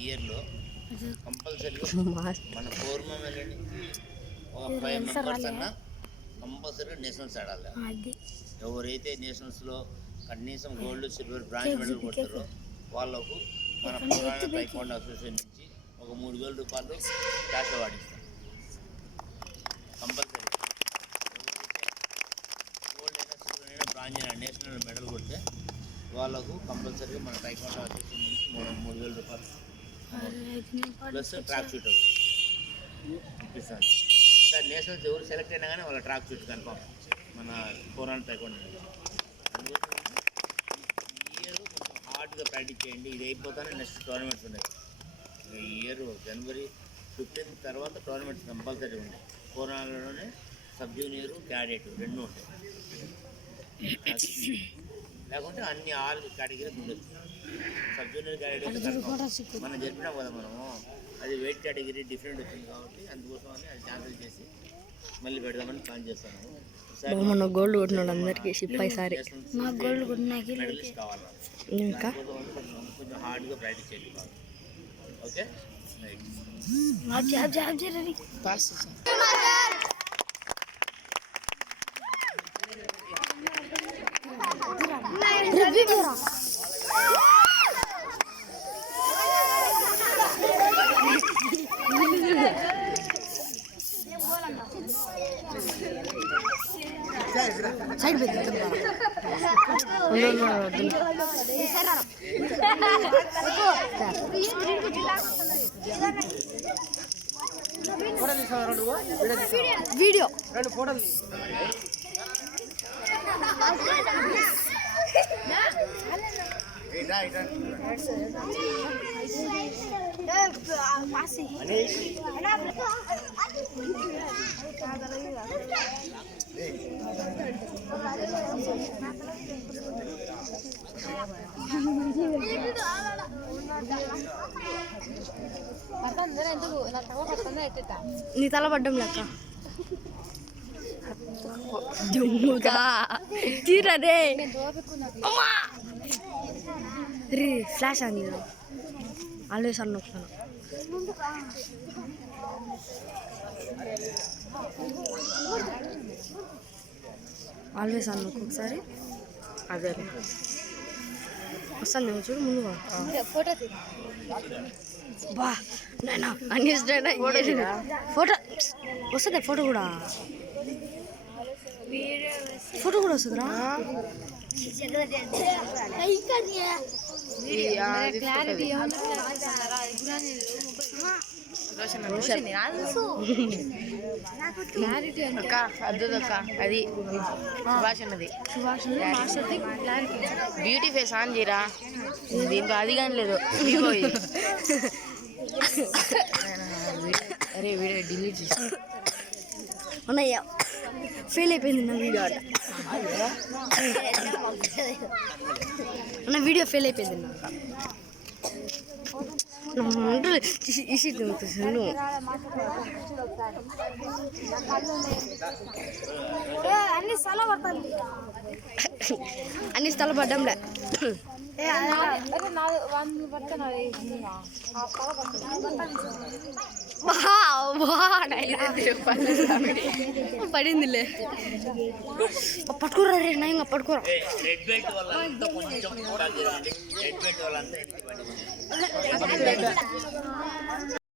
ఇయర్లో కంపల్సరీగా మన గవర్నమెంట్ నుంచి ఒక 5 మెంబర్స్ అన్నా కంపల్సరీగా నేషనల్స్ ఆడాలి. ఎవరైతే నేషనల్స్లో కనీసం గోల్డ్ సిల్వర్ బ్రాంజ్ మెడల్ కొడతారో వాళ్ళకు మన పురాణ టైక్వాండో అసోసియేషన్ నుంచి ఒక 3,000 రూపాయలు క్యాష్ అవార్డు ఇస్తాం. కంపల్సరీ గోల్డ్ అయినా సిల్వర్ అయినా బ్రాంజ్ అయినా నేషనల్ మెడల్ కొడితే వాళ్ళకు కంపల్సరీగా మన టైక్వాండో అసోసియేషన్ నుంచి 3,000 రూపాయలు ప్లస్ ట్రాక్ షూట్ ఇప్పిస్తాను సార్. నేషనల్స్ ఎవరు సెలెక్ట్ అయినా కానీ వాళ్ళ ట్రాక్ షూట్ కన్ఫామ్ మన పురాణ టైక్వాండో. అందుకోసం ఈ ఇయర్ కొంచెం హార్డ్గా ప్రాక్టీస్ చేయండి. ఇది అయిపోతానే నెక్స్ట్ టోర్నమెంట్స్ ఉన్నాయి. ఈ ఇయర్ January 15 తర్వాత టోర్నమెంట్స్ కంపల్సరీ ఉన్నాయి. పురాణలోనే సబ్ జూనియర్ క్యాడెట్ 2 ఉంటాయి. లేకుంటే అన్ని ఆల్ కేటగిరీస్ ఉండొచ్చు. సబ్ జూనియర్ క్యాడెట్ మనం జరిపినాం కదా మనము, అది వెయిట్ కేటగిరీ డిఫరెంట్ వచ్చింది కాబట్టి అందుకోసం అని అది క్యాన్సిల్ చేసి మళ్ళీ పెడదామని ప్లాన్ చేస్తాను. గోల్డ్ కొట్టినాడు అందరికి మెడలిస్ట్ కావాలి. కొంచెం హార్డ్గా ప్రాక్టీస్ చేయండి. ఓకే సైడ్ వీడియో 2 ఫోటోలు నీ తల పడ్డం లెక్క తీరదే ఫ్లాష్ అని ఆల్వేస్ అన్న ఒకసారి ఆల్వేస్ అన్న ఒకసారి అదే వస్తాను నేను చూడు ముందుగా ఫోటో బా నాయనా అన్ని ఫోటో వస్తుంది. ఫోటో కూడా వస్తుందిరా. అది బ్యూటీ ఫేస్ ఆన్ చేయరా, దీంట్లో అది కానీ లేదు. అరే వీడియో డిలీట్ చేసి అన్నయ్య ఫెయిల్ అయిపోయింది నా వీడియో అన్న వీడియో ఫెయిల్ అయిపోయింది అన్ని స్థలం పడ్డంలే. పడిందిలే పట్టుకోరా రే నా ఇంకా పట్టుకోరా.